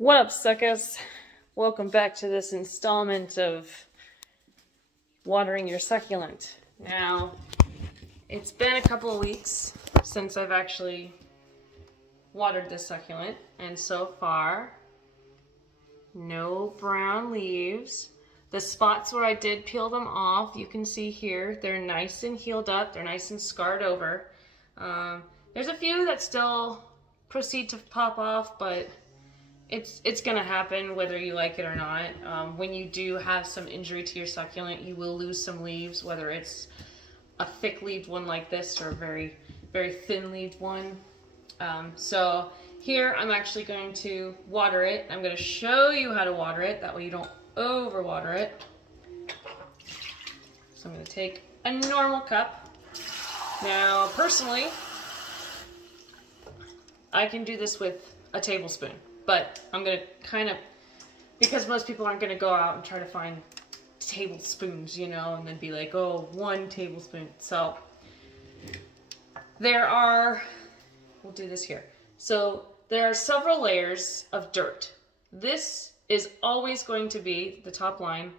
What up, suckers? Welcome back to this installment of watering your succulent. Now, it's been a couple of weeks since I've actually watered this succulent, and so far, no brown leaves. The spots where I did peel them off, you can see here, they're nice and healed up, they're nice and scarred over. There's a few that still proceed to pop off, but it's gonna happen whether you like it or not. When you do have some injury to your succulent, you will lose some leaves, whether it's a thick-leaved one like this or a very, very thin-leaved one. So here I'm actually going to water it. I'm going to show you how to water it, that way you don't overwater it. So I'm going to take a normal cup. Now, personally, I can do this with a tablespoon. But I'm going to kind of, because most people aren't going to go out and try to find tablespoons, you know, and then be like, oh, 1 tablespoon. So there are, we'll do this here. So there are several layers of dirt. This is always going to be the top line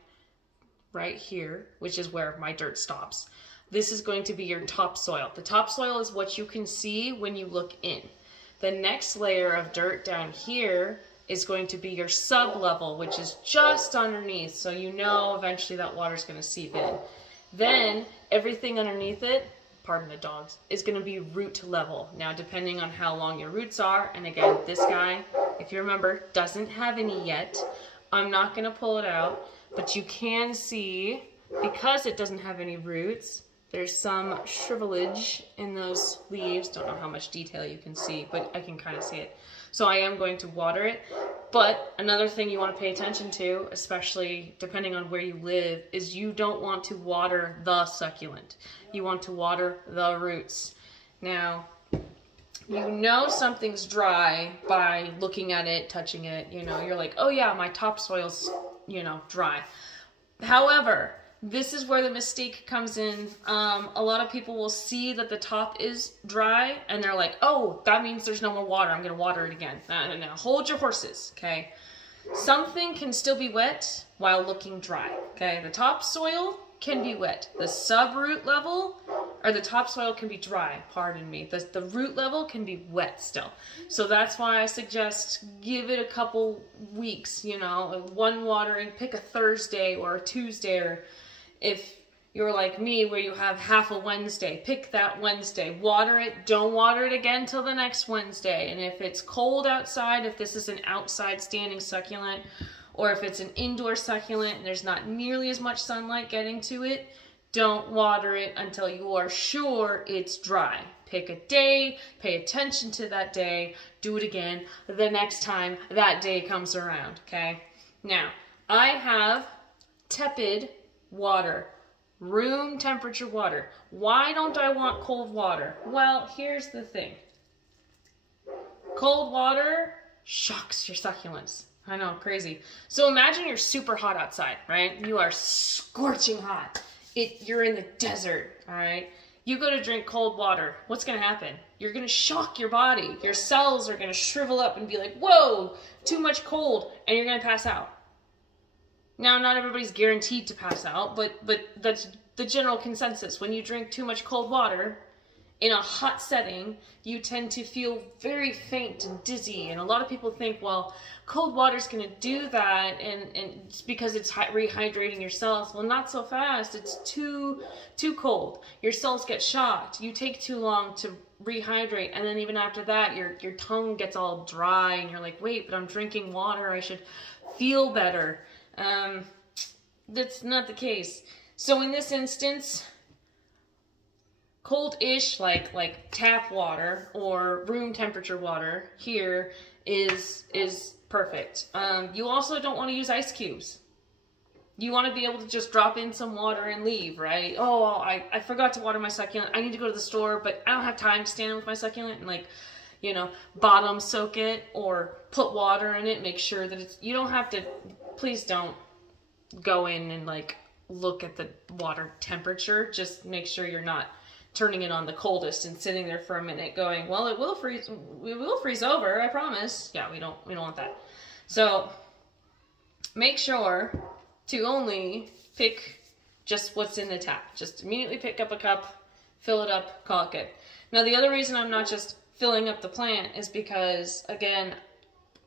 right here, which is where my dirt stops. This is going to be your topsoil. The topsoil is what you can see when you look in. The next layer of dirt down here is going to be your sub-level, which is just underneath, so you know eventually that water's going to seep in. Then everything underneath it, pardon the dogs, is going to be root level. Now, depending on how long your roots are, and again, this guy, if you remember, doesn't have any yet. I'm not going to pull it out, but you can see, because it doesn't have any roots, there's some shrivelage in those leaves. Don't know how much detail you can see, but I can kind of see it. So I am going to water it. But another thing you want to pay attention to, especially depending on where you live, is you don't want to water the succulent. You want to water the roots. Now, you know something's dry by looking at it, touching it. You know, you're like, oh yeah, my topsoil's, you know, dry. However, this is where the mistake comes in. A lot of people will see that the top is dry and they're like, oh, that means there's no more water. I'm going to water it again. No, hold your horses, okay? Something can still be wet while looking dry, okay? The topsoil can be wet. The sub-root level, or the topsoil can be dry, pardon me. The root level can be wet still. So that's why I suggest give it a couple weeks, you know, one watering, pick a Thursday or a Tuesday, or if you're like me where you have half a Wednesday, pick that Wednesday, water it, don't water it again till the next Wednesday. And if it's cold outside, if this is an outside standing succulent, or if it's an indoor succulent and there's not nearly as much sunlight getting to it, don't water it until you are sure it's dry. Pick a day, pay attention to that day, do it again the next time that day comes around, okay? Now, I have tepid water, room temperature water. Why don't I want cold water? Well, here's the thing. Cold water shocks your succulents. I know, crazy. So imagine you're super hot outside, right? You are scorching hot. You're in the desert, all right? You go to drink cold water. What's going to happen? You're going to shock your body. Your cells are going to shrivel up and be like, whoa, too much cold, and you're going to pass out. Now, not everybody's guaranteed to pass out, but that's the general consensus. When you drink too much cold water in a hot setting, you tend to feel very faint and dizzy. And a lot of people think, well, cold water's going to do that, and it's because it's rehydrating your cells. Well, not so fast. It's too cold. Your cells get shocked. You take too long to rehydrate, and then even after that, your tongue gets all dry, and you're like, wait, but I'm drinking water. I should feel better. That's not the case. So in this instance, cold-ish, like tap water or room temperature water here is perfect. You also don't want to use ice cubes. You want to be able to just drop in some water and leave, right? Oh, I forgot to water my succulent. I need to go to the store, but I don't have time to stand with my succulent and, like, you know, bottom soak it or put water in it. Make sure that it's, you don't have to, please don't go in and like look at the water temperature. Just make sure you're not turning it on the coldest and sitting there for a minute going, well, it will freeze over, I promise. Yeah, we don't want that. So make sure to only pick just what's in the tap. Just immediately pick up a cup, fill it up, call it good. Now the other reason I'm not just filling up the plant is because, again,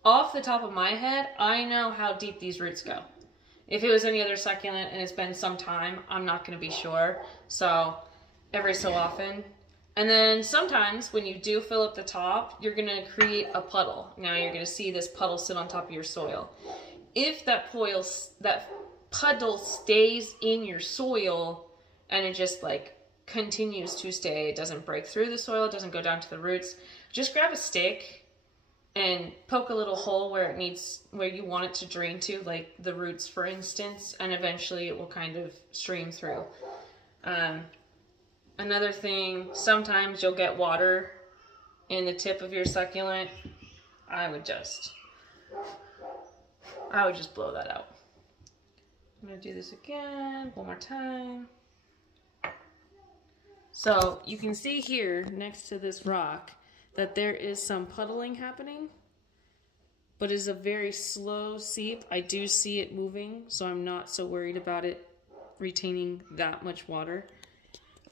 off the top of my head, I know how deep these roots go. If it was any other succulent and it's been some time, I'm not going to be sure. So every so often. And then sometimes when you do fill up the top, you're going to create a puddle. Now you're going to see this puddle sit on top of your soil. If that puddle stays in your soil and it just like continues to stay, it doesn't break through the soil, it doesn't go down to the roots, just grab a stick and poke a little hole where it needs, where you want it to drain to, like the roots, for instance, and eventually it will kind of stream through. Another thing, sometimes you'll get water in the tip of your succulent. I would just blow that out. I'm gonna do this again, one more time. So you can see here next to this rock that there is some puddling happening, but it's a very slow seep. I do see it moving, so I'm not so worried about it retaining that much water.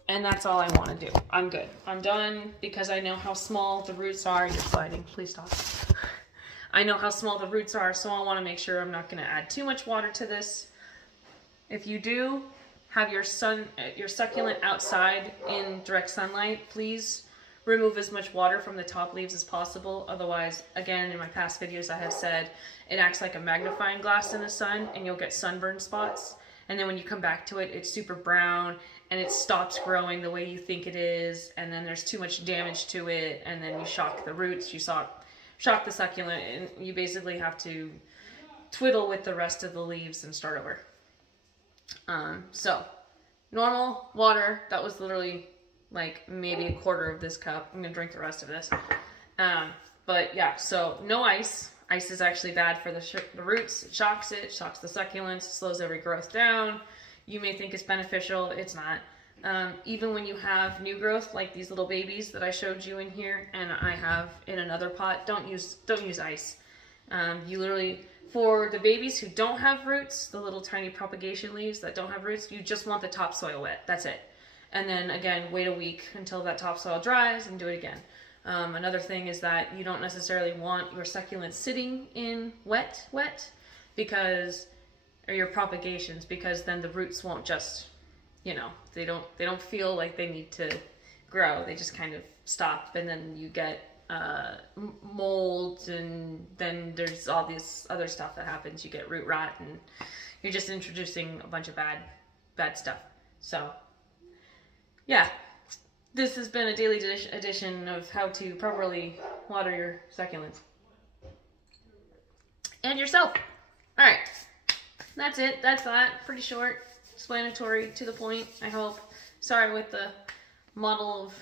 And that's all I want to do. I'm good. I'm done because I know how small the roots are. You're sliding. Please stop. I know how small the roots are, so I want to make sure I'm not going to add too much water to this. If you do have your succulent outside in direct sunlight, please remove as much water from the top leaves as possible. Otherwise, again, in my past videos I have said, it acts like a magnifying glass in the sun and you'll get sunburn spots. And then when you come back to it, it's super brown and it stops growing the way you think it is. And then there's too much damage to it. And then you shock the roots, you shock the succulent, and you basically have to twiddle with the rest of the leaves and start over. So normal water, that was literally like maybe a quarter of this cup. I'm gonna drink the rest of this. But yeah, so no ice. Ice is actually bad for the roots. It shocks the succulents, slows every growth down. You may think it's beneficial, it's not. Even when you have new growth, like these little babies that I showed you in here, and I have in another pot, don't use ice. You literally, for the babies who don't have roots, the little tiny propagation leaves that don't have roots, you just want the topsoil wet, that's it. And then again, wait a week until that topsoil dries and do it again. Another thing is that you don't necessarily want your succulents sitting in wet, because, or your propagations, because then the roots won't just, you know, they don't feel like they need to grow. They just kind of stop, and then you get mold, and then there's all this other stuff that happens. You get root rot, and you're just introducing a bunch of bad stuff. So yeah, this has been a daily edition of how to properly water your succulents. And yourself. Alright, that's it. That's that. Pretty short, explanatory, to the point, I hope. Sorry with the model of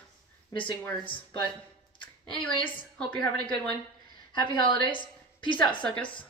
missing words. But anyways, hope you're having a good one. Happy holidays. Peace out, suckers.